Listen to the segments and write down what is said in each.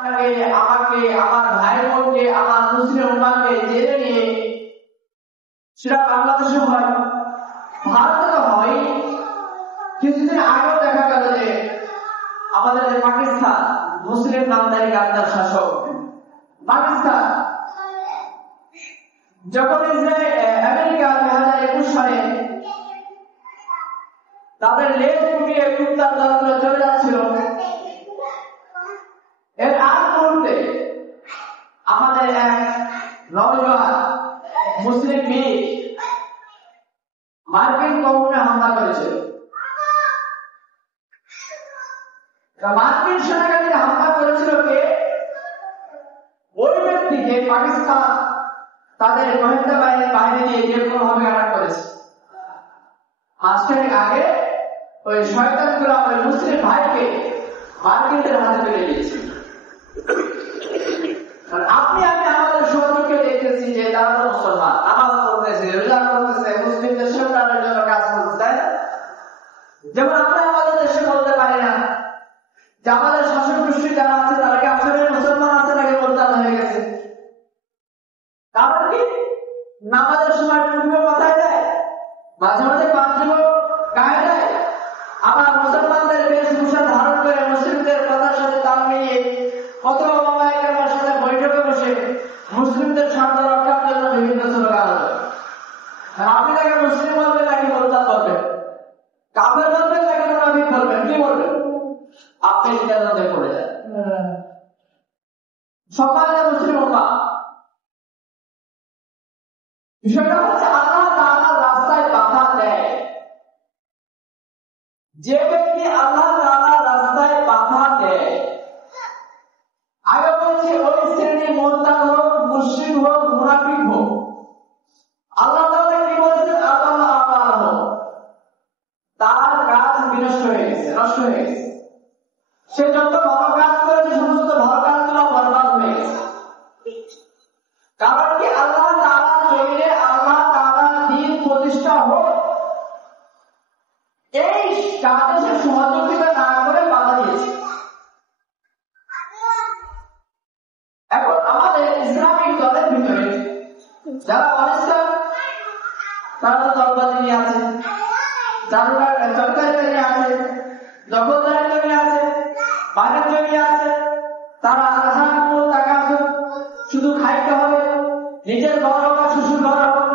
আমাকে, আমার ভাই বোনকে, আমার মুসলিম উম্মাহকে জেনে নিয়ে সেটা বাংলাদেশে হয়, ভারতে তো হয়। কিছুদিন আগেও দেখা গেল যে আমাদের পাকিস্তান, মুসলিম নামধারী গাদ্দার শাসক পাকিস্তান, যখন আমেরিকা 2021 সালে তাদের লেজ গুটিয়ে কুত্তার দলগুলো চলে যাচ্ছিল, এর আগ মুহূর্তে আমাদের এক নওজোয়ান মুসলিম মেয়ে মার্কিন কৌমে হামলা করেছিল। মার্কিন সেনাবাহিনী হামলা করেছিল কে? ওই ব্যক্তিকে পাকিস্তান তাদের গোয়েন্দা বাহিনী দিয়ে যে কোনো ভাবে আটক করেছে। মাসখানেক আগে ওই শয়তানগুলো ওই মুসলিম ভাইকে মার্কিনদের হাতে তুলে দিয়েছে। আপনি আমি আমাদের সহযোগীকে দেখতেছি যে তারা তো মুসলমান, নামাজ পড়তেছে, রোজা করতেছে, মুসলিমদের সন্তানের জন্য কাজ করতেছে, তাই না? যেমন আমরা আমাদের দেশে বলতে পারি না যে আমাদের শাসক গোষ্ঠী যারা আছে তারা কি আসলে মুসলমান আছে নাকি মুরতাদ হয়ে গেছে। কারণ কি? নামাজের সময় টুপিও মাথায় দেয়, মাঝে মাঝে পাঞ্জাবিও গায়ে দেয়, আবার মুসলমানদের বেশভূষা ধারণ করে মুসলিমদের কথার সাথে তাল মিলিয়ে অথবা বাবা-এর সাথে বৈঠকে বসে মুসলিমদের স্বার্থ রক্ষার জন্য বিভিন্ন স্লোগান দেয়। আপনি তাকে মুসলিম বলবেন নাকি মুরতাদ বলবেন? কাফের বলবেন নাকি মুনাফিক বলবেন? কি বলবেন? আপনি সিদ্ধান্তে পড়ে যান। সকালে মুসলিম উম্মাহ, বিষয়টা হচ্ছে আল্লাহ তাআলার রাস্তায় বাধা দেয়। যে ব্যক্তি আল্লাহ তাআলার রাস্তায় বাধা দেয়, আগে বলছি ওই শ্রেণী মুরতাদ হোক, মুশরিক হোক, মুনাফিক হোক, আল্লাহ তাআলা কি বলছেন? আল্লাহ আমারও তার কাজ বিনষ্ট হয়ে গেছে, নষ্ট হয়ে গেছে। সে যত ভালো কাজ করেছে সমস্ত ভালো কাজগুলো বরবাদ হয়ে গেছে। কারণ কি? আল্লাহ তাআলার জমিনে আল্লাহ তাআলার দ্বীন প্রতিষ্ঠা হোক, এই কাজে সে সহযোগিতা না করে বাধা দিয়েছে। এখন আমাদের ইসলামিক দলের ভিতরে যারা অনিসলাম, তারা তো দলবাজি নিয়ে আছে, সরকারি নিয়ে আছে, দখলদারিত্ব নিয়ে আছে, বাণিজ্য নিয়ে আছে, তারা আলহামদুলিল্লাহ টাকা আছে, শুধু খাইতে হবে, নিজের ঘর হোক, শ্বশুর ঘর হোক,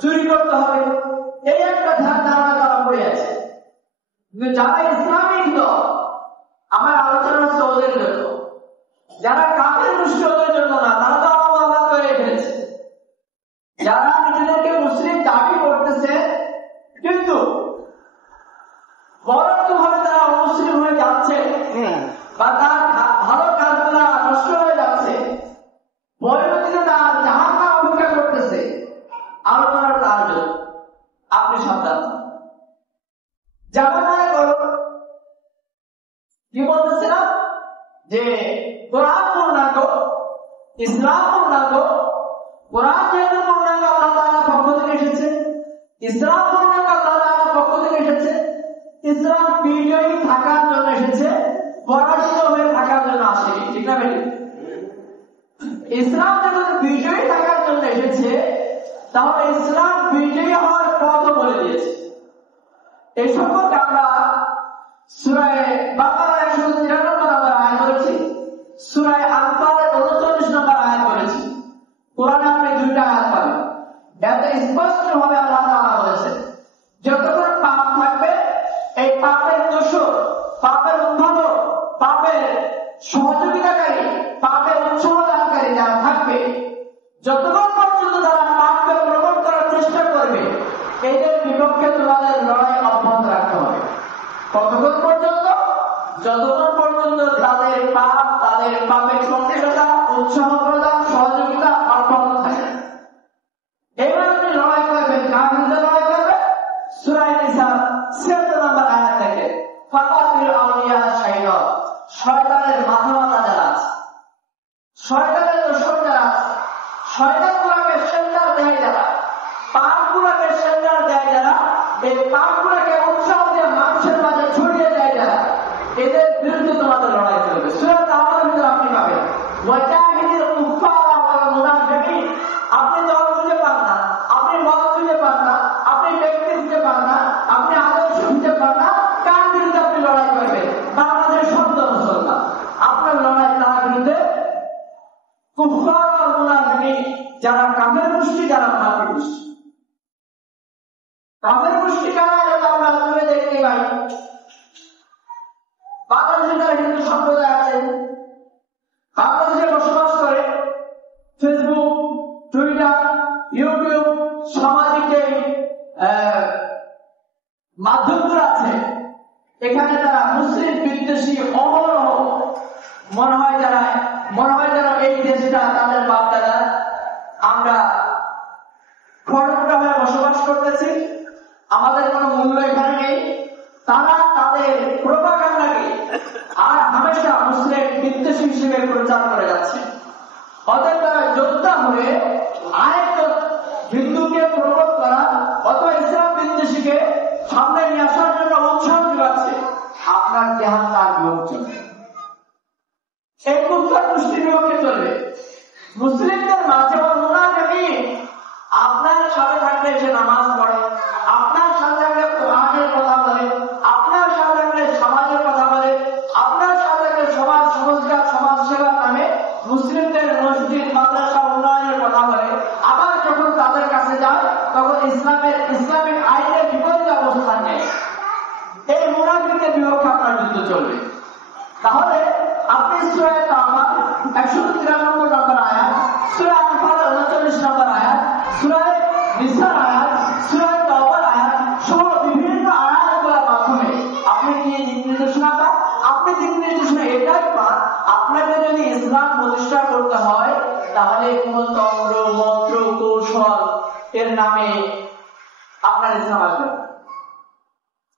চুরি করতে হবে, এই একটা ধ্যান ধারণা তারা পড়ে আছে। কিন্তু যারা ইসলামিক দল, আমার আলোচনা হচ্ছে ওদের জন্য, যারা কাফের মুশরিক ওদের জন্য না, তারা তো আবাদ করে ফেলেছে। যারা নিজেদেরকে মুসলিম দাবি করতেছে কিন্তু পরোক্ষভাবে তারা অমুসলিম হয়ে যাচ্ছে বা তার ভালো কাজগুলো নষ্ট হয়ে যাচ্ছে, পরবর্তীতে তার জাহান্নাম অপেক্ষা করতেছে, আলোচনার তার জন্য আপনি সাবধান। যেমন কি বলতেছিলাম যে কোরআন পূর্ণাঙ্গ, ইসলাম পূর্ণাঙ্গ। কোরআন যেহেতু পূর্ণাঙ্গ আল্লাহ তাআলার পক্ষ থেকে এসেছে, ইসলাম পূর্ণাঙ্গ আল্লাহ তাআলার পক্ষ থেকে এসেছে। ইসলাম বিজয়ী থাকার জন্য এসেছে, পরাজিত হয়ে থাকার জন্য আসেনি, ঠিক না ভাই? ইসলাম যখন বিজয়ী থাকার জন্য এসেছে, তাহলে ইসলাম বিজয়ী হওয়ার পথও বলে দিয়েছে। এই সম্পর্কে আমরা সূরা বাকারা 193 নম্বর আয়াত করেছি, সূরা আনফালের 39 নম্বর আয়াত করেছি। কোরআনে আপনি দুইটা আয়াত পাবেন, এতে স্পষ্টভাবে আল্লাহ তাআলা বলেছেন যতক্ষণ পাপ থাকবে, এই পাপের দোষর, পাপের উদ্ভাবক, পাপের সহযোগিতাকারী, পাপের উৎসাহদানকারী যারা থাকবে, যতক্ষণ পর্যন্ত তারা পাপকে প্রমোট করার চেষ্টা করবে, এদের বিপক্ষে তোমাদের লড়াই অব্যাহত রাখতে হবে। কতক্ষণ পর্যন্ত? যতক্ষণ পর্যন্ত তাদের পাপ, তাদের পাপের সক্রিয়তা, উৎসাহ প্রদান, সহযোগিতা অব্যাহত থাকে। এবার আপনি লড়াই করবেন, কার বিরুদ্ধে লড়াই করবেন? সূরা নিসা 76 নম্বর আয়াত থেকে, ফাকাতিল আউলিয়া শাইতান, শয়তানের মাথা যারা আছে, শয়তানের দোষর যারা আছে, শয়তানগুলোকে সেন্টার দেয় যারা, পাপগুলোকে সেন্টার দেয় যারা, এই পাপগুলোকে উৎসাহ দিয়ে মানুষের মাঝে ছড়িয়ে দেয় যারা, এদের বিরুদ্ধে তোমাদের লড়াই চলবে। সূরা তাওবার ভিতরে আপনি পাবেন ওয়াজাহিদিল কুফারা ওয়াল মুনাফিকিন। আপনি দল খুঁজে পান না, আপনি মত খুঁজে পান না, আপনি ব্যক্তি খুঁজে পান না, আপনি আদর্শ খুঁজে পান না, কার বিরুদ্ধে আপনি লড়াই করবেন? বাংলাদেশ শব্দ মুসলমান। আপনার লড়াই তার বিরুদ্ধে কুফার ওয়াল মুনাফিকিন, যারা কাফের গোষ্ঠী, যারা মুনাফিক গোষ্ঠী। কাফের গোষ্ঠী কারা? এটা আমরা তুলে দেখতে পাই। বাংলাদেশে যারা হিন্দু সম্প্রদায় আছে, বাংলাদেশে বসবাস করে, ফেসবুক, টুইটার, ইউটিউব, সামাজিক মাধ্যমগুলো আছে, এখানে তারা মুসলিম বিদ্বেষী অহরহ মনে হয় যারা এই দেশটা তাদের বাপ দাদা, আমরা খড়গটা হয়ে বসবাস করতেছি, আমাদের কোনো মূল্য এখানে নেই। তারা তাদের প্রোপাগান্ডাকে আর হামেশা মুসলিম বিদ্বেষী হিসেবে প্রচার করে যাচ্ছে। অতএব তারা যোদ্ধা হয়ে আরেকজন হিন্দুকে প্রমোট করা অথবা ইসলাম বিদ্বেষীকে সামনে নিয়ে আসার জন্য উৎসাহ যোগাচ্ছে। আপনার দেহান তার বিপক্ষে চলবে, এই কুফার গোষ্ঠীর বিপক্ষে চলবে। মুসলিমদের মাঝে মুনাফিক আপনার সাথে থাকলে এসে নামাজ পড়ে, আপনার সাথে থাকলে কোরআনের কথা বলে, আপনার সাথে থাকলে সমাজের কথা বলে, আপনার সাথে থাকলে সমাজ সংস্কার, সমাজ সেবার নামে মুসলিমদের মসজিদ মাদ্রাসা উন্নয়নের কথা বলে। আবার যখন তাদের কাছে যায় তখন ইসলামিক আইনের বিপরীতে অবস্থান নেয়। এই মুনাফিকের বিপক্ষে আপনার যুদ্ধ চলবে। তাহলে আপনি সূরা তাওবা 193 নম্বর আয়াত, সূরা আনফাল 39 নম্বর আয়াত, সূরা নিসার আয়াত, সূরা তাওবার আয়াত সহ বিভিন্ন আয়াতগুলোর মাধ্যমে আপনি কি নির্দেশনা পান? আপনি দিক নির্দেশনা এটাই পান, আপনাকে যদি ইসলাম প্রতিষ্ঠা করতে হয় তাহলে কোন তন্ত্র মন্ত্র কৌশল এর নামে আপনার ইসলাম আসবে।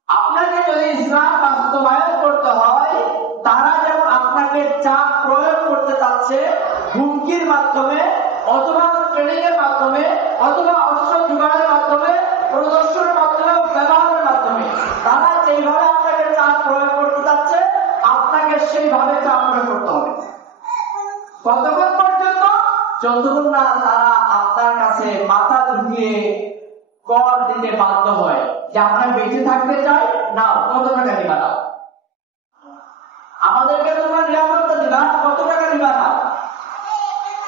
আপনাকে যদি ইসলাম বাস্তবায়ন করতে হয়, তারা যেমন আপনাকে চাপ প্রয়োগ করতে চাচ্ছে হুমকির মাধ্যমে অথবা ট্রেনিং এর মাধ্যমে অথবা অস্ত্র জোগাড়ের মাধ্যমে, প্রদর্শনের মাধ্যমে, ব্যবহারের মাধ্যমে, তারা যেইভাবে আপনাকে চাপ প্রয়োগ করতে চাচ্ছে আপনাকে সেইভাবে চাপ প্রয়োগ করতে হবে। কতক্ষণ পর্যন্ত? যতক্ষণ না তারা আপনার কাছে মাথা ঝুঁকিয়ে কর দিতে বাধ্য হয় যে আমরা বেঁচে থাকতে চাই, না কত টাকা দিবা দাও, আমাদেরকে তোমরা নিরাপত্তা দিবা, কত টাকা দিবা দাও।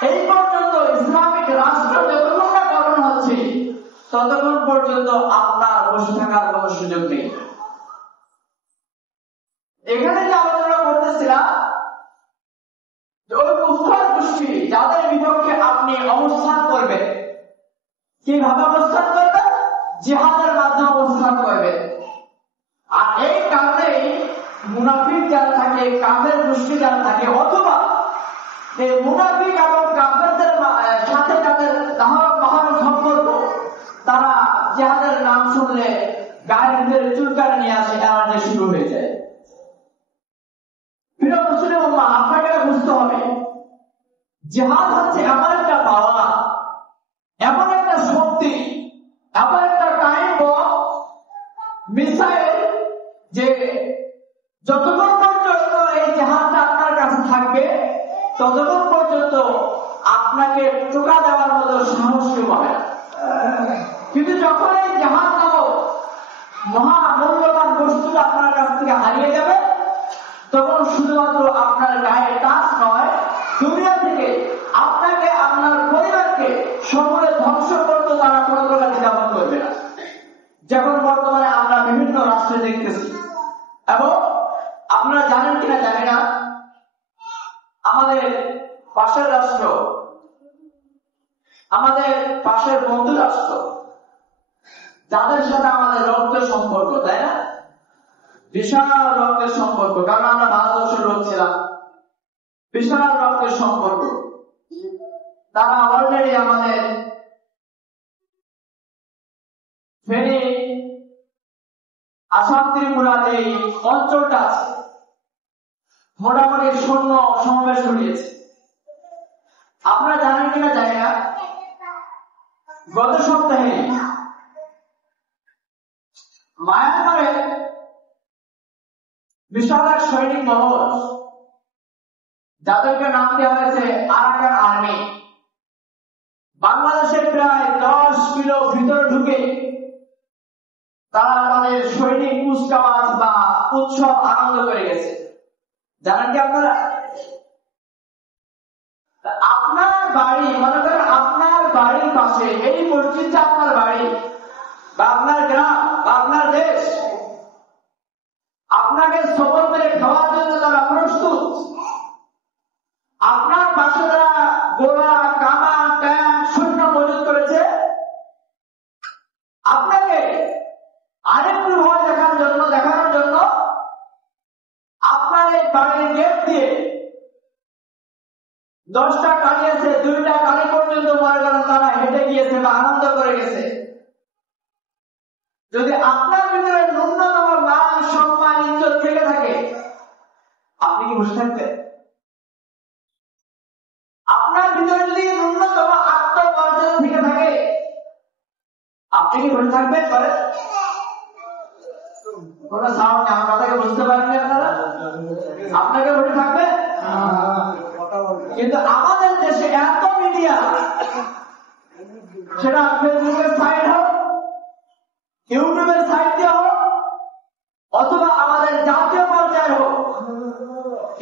এই পর্যন্ত ইসলামিক রাষ্ট্র যতক্ষণ না গঠন হচ্ছে ততক্ষণ পর্যন্ত আপনার বসে থাকার কোন সুযোগ নেই। এখানে যে আলোচনা করতেছিলাম, ওই কুফার গোষ্ঠী যাদের বিপক্ষে আপনি অবস্থান করবেন, কিভাবে অবস্থান করবেন? জিহাদের মাধ্যমে অবস্থান করবেন। আর এই কারণেই মুনাফিক যারা থাকে, কাফের গোষ্ঠী যারা থাকে, অথবা এই মুনাফিক এবং কাফেরদের সাথে যাদের মহান সম্পর্ক, তারা জিহাদের নাম শুনলে গায়ের ভিতরে চুলকানি নিয়ে আসে, আমাদের শুরু হয়ে যায়। প্রিয় মুসলিম উম্মাহ, আপনাকে বুঝতে হবে জিহাদ হচ্ছে এমন একটা পাওয়া, এমন একটা শক্তি, এমন একটা টাইম বম, মিসাইল, যে যতক্ষণ পর্যন্ত এই জিহাদটা আপনার কাছে থাকবে ততক্ষণ পর্যন্ত আপনাকে টোকা দেওয়ার মতো সাহস কেউ পাবে না। কিন্তু যখন এই জিহাদ নামক মহামূল্যবান বস্তুটা আপনার কাছ থেকে হারিয়ে যাবে, তখন শুধুমাত্র আপনার গায়ে টাচ নয়, দুনিয়া থেকে আপনাকে, আপনার পরিবারকে সকলে ধ্বংস করতে তারা কোনো প্রকার দ্বিধাবোধ করবে না। যখন বর্তমানে আমরা বিভিন্ন রাষ্ট্রে দেখতেছি, এবং আপনারা জানেন কিনা জানি না, আমাদের পাশের রাষ্ট্র, আমাদের পাশের বন্ধু রাষ্ট্র, যাদের সাথে আমাদের রক্তের সম্পর্ক, তাই না? বিশাল রক্তের সম্পর্ক, কারণ আমরা ভারতবর্ষের লোক ছিলাম, বিশাল রক্তের সম্পর্ক। তারা অলরেডি আমাদের ফেনী, আসাম, ত্রিপুরা যে অঞ্চলটা আছে, মোটামুটি সৈন্য সমাবেশ ঘটিয়েছে। আপনারা জানেন কিনা জানি না, গত সপ্তাহে মায়ানমারে বিশাল এক সৈনিক মহল যাদেরকে নাম দেওয়া হয়েছে আরাকান আর্মি। বাংলাদেশের প্রায় 10 কিলো ভিতরে ঢুকে তারা তাদের সৈনিক কুচকাওয়াজ বা উৎসব আনন্দ করে গেছে। জানেন কি আপনারা? আপনার বাড়ি, মনে করেন আপনার বাড়ির পাশে এই মসজিদটা আপনার বাড়ি বা আপনার গ্রাম বা আপনার দেশ, আপনাকে সবর করে খাওয়ার জন্য তারা প্রস্তুত। আপনার পাশে তারা গোলা, কামান, ট্যাঙ্ক, সৈন্য মজুত করেছে। আপনাকে আরেকটু ভয় দেখানোর জন্য আপনার এই বাড়ির গেট দিয়ে 10টা গাড়ি আছে, 2টা গাড়ি পর্যন্ত মনে করেন তারা হেঁটে গিয়েছে বা আনন্দ করে গেছে। যদি আপনার ভিতরে ন্যূনতম মান, সম্মান, ইজ্জত থেকে থাকে, আপনি কি বসে থাকবেন? আপনার ভিতরে যদি ন্যূনতম আত্মমর্যাদা থেকে থাকে, আপনি কি বসে থাকবেন? বলেন। কোন সাউন্ড নেই, আমার কথাকে বুঝতে পারেননি আপনারা? আপনাকে বসে থাকবে? কিন্তু আমাদের দেশে এত মিডিয়া, সেটা ফেসবুকের সাইট হোক, ইউটিউবের সাইট দিয়ে হোক, অথবা আমাদের জাতীয় পর্যায়ে হোক,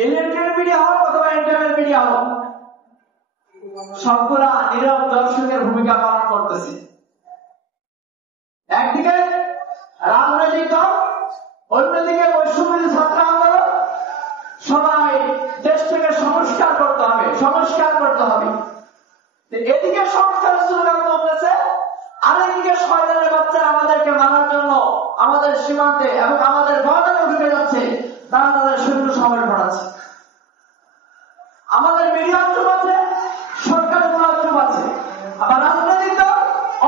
ইলেকট্রনিক মিডিয়া হোক অথবা ইন্টারনেট মিডিয়া হোক, সবগুলা নীরব দর্শকের ভূমিকা পালন করতেছে। একদিকে রাজনৈতিক দল, অন্যদিকে বৈষম্য ছাত্র আন্দোলন, সবাই দেশটাকে সংস্কার করতে হবে। এদিকে সংস্কারের স্লোগান বলতেছে, আরেকদিকে শয়তানের বাচ্চারা আমাদেরকে মারার জন্য আমাদের সীমান্তে এবং আমাদের বর্ডারে ঢুকে যাচ্ছে, তারা তাদের সৈন্য সামনে পড়াচ্ছে। আমাদের মিডিয়া চুপ আছে, সরকার চুপ আছে, আবার রাজনৈতিক দল,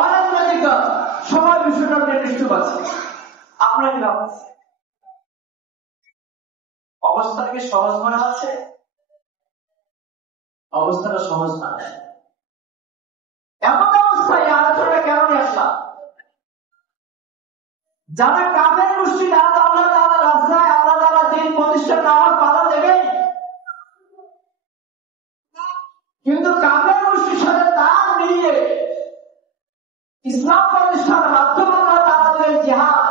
অরাজনৈতিক দল সবাই বিষয়টা নিশ্চুপ আছে। আপনারা কি ভাবছেন? অবস্থাকে সহজ মনে হচ্ছে? অবস্থাটা সহজ না। এমন অবস্থায় আলোচনা কেন নিয়ে আসলাম? যারা কাফের গোষ্ঠী, তারা আল্লাহ তাআলার রাস্তায়, আল্লাহ তাআলার দ্বীন প্রতিষ্ঠা না হওয়ার বাধা দেবেই। কিন্তু কাফের গোষ্ঠীর সাথে তাল মিলিয়ে ইসলাম প্রতিষ্ঠার মাধ্যম আল্লাহ তাআলা দিলেন জিহাদ।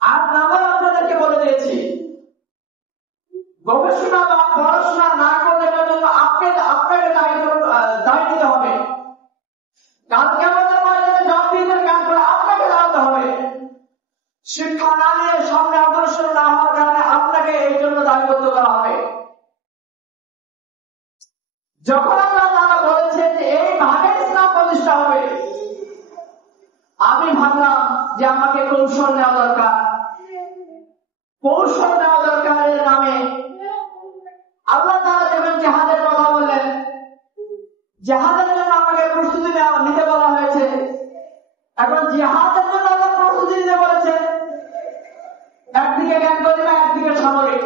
আর নাম্বার আপনাদেরকে বলে দিয়েছি, গবেষণা বা পড়াশোনা না করলে জন্য আপনাকে দায় দিতে হবে। কালকে আমাদের ময়দানে জবাবদিহিতার কাজ করে আপনাকে দাঁড়াতে হবে। শিক্ষা না নিয়ে সামনে অগ্রসর না হওয়ার কারণে আপনাকে এই জন্য দায়বদ্ধ করা হবে। যখন আল্লাহ তাআলা বলেছেন যে এই ভাবে ইসলাম প্রতিষ্ঠা হবে, আমি ভাবলাম যে আমাকে কৌশল নেওয়া দরকার। কৌশল নেওয়া দরকারের নামে আল্লাহ তাআলা যখন জিহাদের কথা বললেন, জিহাদের জন্য আমাকে প্রস্তুতি নিতে বলা হয়েছে। এখন জিহাদের জন্য আল্লাহ প্রস্তুতি নিতে বলেছে, একদিকে জ্ঞান করিবা, একদিকে সামরিক।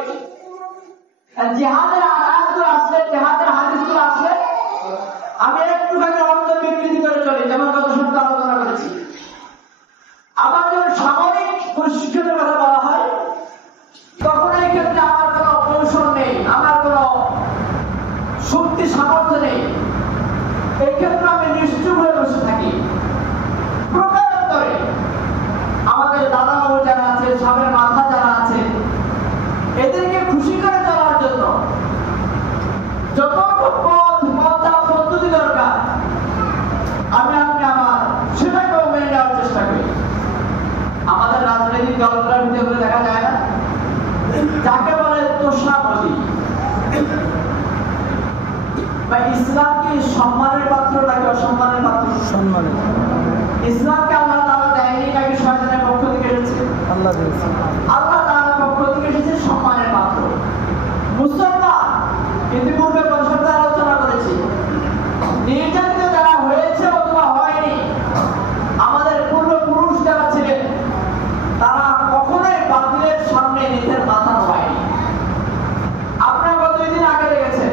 জিহাদের আয়াতগুলো আসলে, জিহাদের হাদিসগুলো আসলে আমি একটুখানি অর্থ বিকৃতি করে চলি, যেমন গত সপ্তাহে আলোচনা করেছি। আবার যখন সামরিক প্রশিক্ষণের কথা বলা হয়, তখন এই ক্ষেত্রে আমার কোন কৌশল নেই, আমার কোন শক্তি সামর্থ্য নেই। এই ক্ষেত্রে আমি নিশ্চুপ হয়ে বসে থাকি। প্রকারান্তরে আমাদের দাদা বাবু যারা আছে, সাবের মাথা যারা আছে, এদেরকে খুশি করে চলার জন্য যতটুকু পদ্ধতি দরকার আমি আমার সেটাকেও মেনে নেওয়ার চেষ্টা করি। আমাদের রাজনৈতিক দলগুলোর ভিতরে দেখা যায় না, যাকে বলে তোষামলি। ইসলাম কি সম্মানের পাত্র নাকি অসম্মানের পাত্র? সম্মানের। ইসলামকে আল্লাহ তাআলা দেয়নি নাকি শয়তানের পক্ষ থেকে এসেছে? আল্লাহ দিয়েছে। আল্লাহ তাআলার পক্ষ থেকে এসেছে সম্মানের পাত্র। মুসলমান ইতিপূর্বে বছর আলোচনা করেছি, নির্যাতিত যারা হয়েছে অথবা হয়নি, আমাদের পূর্বপুরুষ যারা ছিলেন, তারা কখনোই বাতিলের সামনে নিজের মাথা হয়নি। আপনারা গত 2 দিন আগে দেখেছেন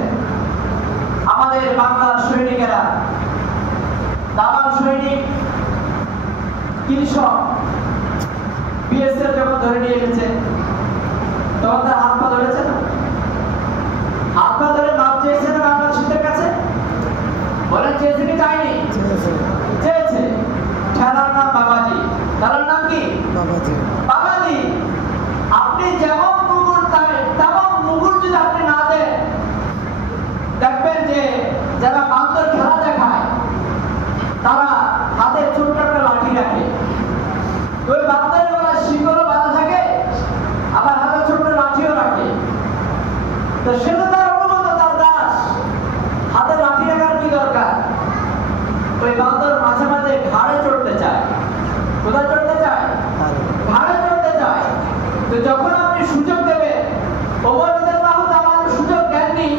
আমাদের বাংলার সৈনিকেরা, দালাল সৈনিক কৃষক বিএসএফ যখন ধরে নিয়ে গেছে, তখন তার হাত পা ধরেছে না? চেয়েছে কি চায়নি? চেয়েছে। ঠেলার নাম বাবাজি। ঠেলার নাম কি? বাবাজি। আপনি যেমন মুগুর তেমন মুগুর যদি আপনি না দেন, দেখবেন যে যারা বান্দর খেলা দেখায় তারা হাতে ছোট্ট একটা লাঠি রাখে। ওই বান্দরের গলায় শিকলও বাঁধা থাকে, আবার হাতে ছোট্ট লাঠিও রাখে। তো সেটা তার অনুগত, তার দাস। হাতে লাঠি রাখার কি দরকার? ওই বান্দর মাঝে মাঝে ঘাড়ে চড়তে চায়। কোথায় চড়তে চায়? ঘাড়ে চড়তে চায়। তো যখন আপনি সুযোগ দেবেন, ওমর রাদিয়াল্লাহু তাআলা সুযোগ দেননি,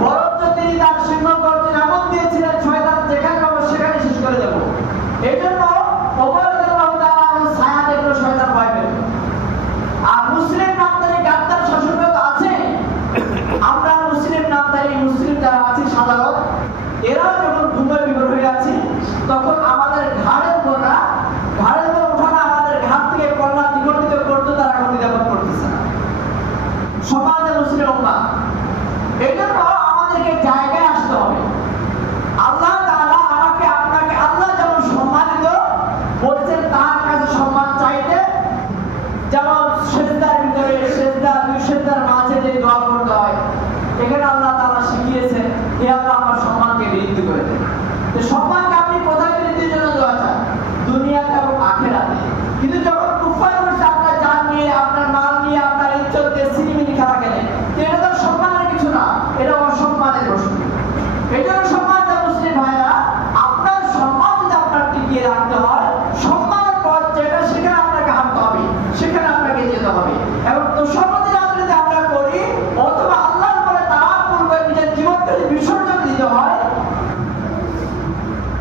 বরঞ্চ তিনি তার সিংহ গর্জন এমন দিয়েছিলেন, শয়তান যেখানে পাবো সেখানে শেষ করে দেব। এই জন্য ওমর রাদিয়াল্লাহু তাআলা ছায়া দেখলো শয়তান ভয় পেত। আর মুসলিম নামধারী গাদ্দার শাসকরা তো আছে। আমরা মুসলিম নামধারী মুসলিম যারা আছি সাধারণ, এরাও যখন ঘুমে বিভোর হয়ে আছি, তখন আমাদের ঘাড়ের উপর ওঠানো, আমাদের ঘাট থেকে কল্লা দ্বিগঠিত করতে তারা এখন নিরাপদ করতেছে না সমাজে মুসলিম উম্মাহ। এই জন্য আমাদেরকে জায়গায় আসতে হবে। আল্লাহ তাআলা আমাকে আপনাকে, আল্লাহ যেমন সম্মানিত বলছেন তার কাছে সম্মান চাইতে, যেমন সেজদার ভিতরে দুই সেজদার মাঝে যে দোয়া করতে হয়, এখানে আল্লাহ তাআলা শিখিয়েছেন, হে আল্লাহ আমার সম্মানকে বৃদ্ধি করে দেন। তো সম্মানকে আপনি কোথায় বৃদ্ধির জন্য দোয়া চান? দুনিয়াতে এবং আখিরাতে। কিন্তু যখন কুফার বসে আপনার জান নিয়ে, আপনার মাল নিয়ে, আপনার ইজ্জত দিয়ে সিনেমিনি খেলা খেলে, এটা তো সম্মানের কিছু না, এটা অসম্মানের প্রশ্ন। এই জন্য সম্মানিত মুসলিম ভাইরা, আপনার সম্মান যদি আপনার টিকিয়ে রাখতে হয়, সম্মানের পথ যেটা সেখানে আপনাকে হাঁটতে হবে, সেখানে আপনাকে যেতে হবে। এবং তোষামোদী রাজনীতি আমরা করি, অথবা আল্লাহর উপরে তাওয়াক্কুল করে নিজের জীবনকে বিসর্জন দিতে হয়।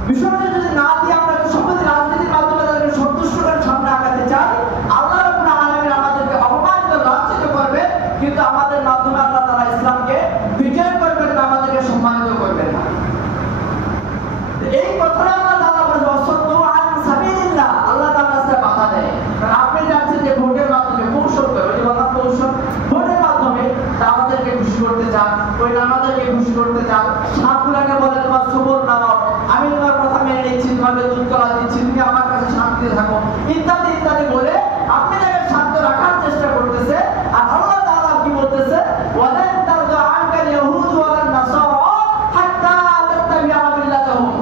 বিসর্জন যদি না দিয়ে আমরা তোষামোদী রাজনীতির মাধ্যমে তাদেরকে সন্তুষ্ট করে সামনে আগাতে চাই, আল্লাহ রাব্বুল আলামিন আমাদেরকে অপমানিত, লাঞ্ছিত করবে, কিন্তু আমাদের মাধ্যমে আল্লাহ তাআলা ইসলামকে বিজয় করবেন না, আমাদেরকে সম্মানিত করবেন না। এই কথাটা আল্লাহ তাআলা বলেছে, ওয়াসাদু আন সাবিলিল্লাহ। আল্লাহ তাআলা রাস্তায় বাধা দেয়। কারণ আপনি যাচ্ছেন যে ভোটের মাধ্যমে, কৌশল করে, ওই যে বললাম কৌশল, ভোটের মাধ্যমে আমাদেরকে খুশি করতে চান, ওই নামাদেরকে খুশি করতে চান। সাপগুলাকে বলে তোমার সবর নামাও, আমি তোমার কথা মেনে নিচ্ছি, তোমাকে দুধ কলা দিচ্ছি, তুমি আমার কাছে শান্তিতে থাকো, ইত্যাদি ইত্যাদি বলে আপনি তাকে শান্ত রাখার চেষ্টা করতেছে। আর আল্লাহ তাআলা কি বলতেছে? ওয়ালান তারদা আনকাল ইয়াহুদ ওয়ালান নাসারা হাত্তা তাত্তাবিআ মিল্লাতাহুম।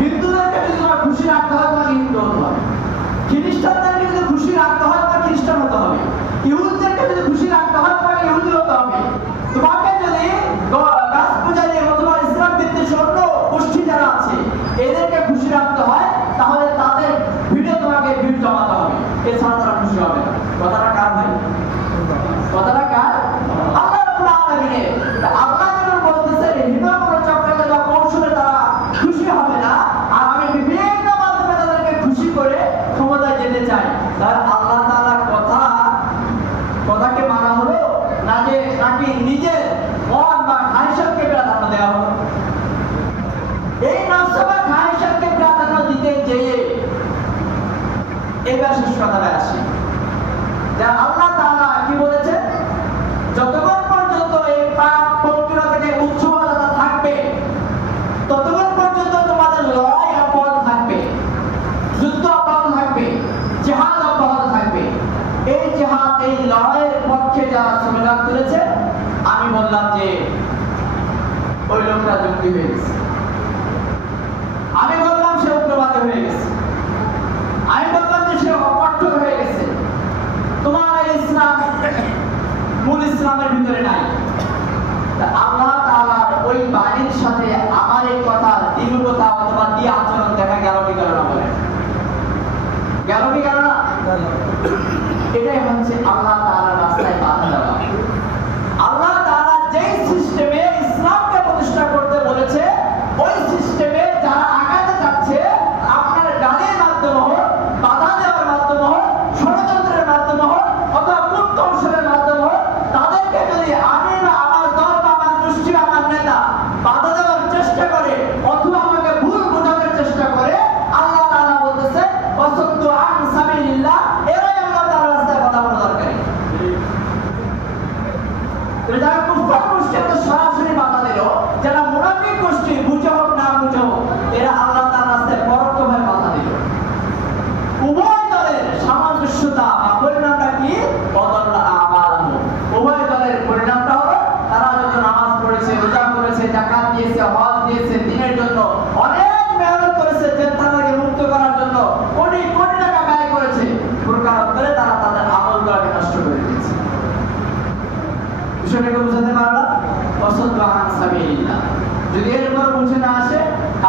হিন্দুদেরকে যদি তোমার খুশি রাখতে হয়, তোমাকে হিন্দু হতে হবে। খ্রিস্টানদেরকে যদি খুশি রাখতে হয়, তোমাকে খ্রিস্টান হতে হবে। ইহুদিদেরকে যদি খুশি রাখতে হয়, তোমাকে ইহুদি হতে হবে। তোমাকে যদি গাছ পূজারী অথবা ইসলাম ভিত্তিক অন্য গোষ্ঠী যারা আছে এদেরকে খুশি রাখতে হয়, তাহলে তাদের ভিড়ে তোমাকে ভিড় জমাতে হবে, এছাড়া তারা খুশি হবে না। কথাটা কার ভাই? কথাটা কার? আল্লাহ রাব্বুল আলামিনের। আল্লাহ যেন বলতেছে হিমালয় চক্রান্ত বা কৌশলে তারা খুশি হবে না, আর আমি বিভিন্ন মাধ্যমে তাদেরকে খুশি করে ক্ষমতায় যেতে চাই। তার আল্লাহ তাআলার কথাকে মানা হলো না, যে নাকি নিজের মন বা খায়সাতকে প্রাধান্য দেওয়া হলো? এই নফস বা খায়সাতকে প্রাধান্য দিতে যেয়ে এবার শেষ কথায় আসি। যা আল্লাহ তাআলা কি বলেছে, যতক্ষণ পর্যন্ত এই পাপ পবিত্রতা থেকে উচ্ছ্বাসতা থাকবে, ততক্ষণ পর্যন্ত তোমাদের লড়াই অব্যাহত থাকবে, যুদ্ধ অব্যাহত থাকবে, জিহাদ অব্যাহত থাকবে। এই জিহাদ, এই লড়াইয়ের পক্ষে যারা স্লোগান তুলেছে, আমি বললাম যে ওই লোকটা জঙ্গি হয়ে গেছে, আমি বললাম সে উগ্রবাদী হয়ে গেছে, আমি বললাম যে সে অকঠোর হয়ে গেছে। তোমার ইসলাম মূল ইসলামের ভিতরে নাই। আল্লাহ তাআলার ওই বাণীর সাথে আমার এই কথা দ্বিগুণতা অথবা দ্বি আচরণ দেখা গেল কি গেল না? বলে গেল কি গেল না? এটাই হচ্ছে আল্লাহ তাআলার রাস্তায় বাধা দেওয়া। আল্লাহ তাআলা যেই সিস্টেমে ইসলামকে প্রতিষ্ঠা করতে বলেছে, ওই সিস্টেমে যারা আগাতে যাচ্ছে, আপনার গালির মাধ্যমে হোক, বাধা দেওয়ার মাধ্যমে হোক, ষড়যন্ত্রের মাধ্যমে হোক, অথবা কূটকৌশলের মাধ্যমে হোক, তাদেরকে যদি আমি তাআলা ওয়া সাদ্দু আন সাবিলিল্লাহ। যদি এর উপর বুঝে না আসে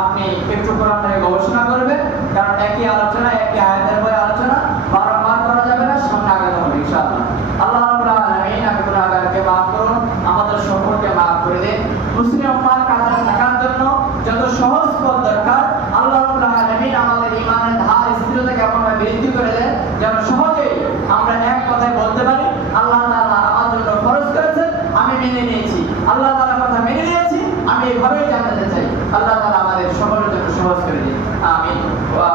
আপনি একটু কোরআন থেকে গবেষণা করবেন, কারণ একই আলোচনা একই আয়াতের পরে আলোচনা বারবার করা যাবে না, সামনে আগাতে হবে ইনশাআল্লাহ। আল্লাহ রাব্বুল আলামিন আপনি গুনাহগারকে maaf করুন, আমাদের সকলকে maaf করে দিন। মুসলিম উম্মাহর কাতারে থাকার জন্য যত সহজ পথ দরকার আল্লাহ রাব্বুল আলামিন আমাদের ঈমানের ধার স্থিরতাকে এমনভাবে বৃদ্ধি করে দেন যেন সহজেই আমরা এক কথায় বলতে পারি আল্লাহ তাআলা আমার জন্য ফরজ করেছেন, আমি মেনে নিয়েছি, আল্লাহ তাআলার কথা মেনে নিয়েছি, আমি এইভাবেই জান্নাতে চাই। আল্লাহ তাআলা আমাদের সকলের জন্য সহজ করে দিন। আমিন। ওয়া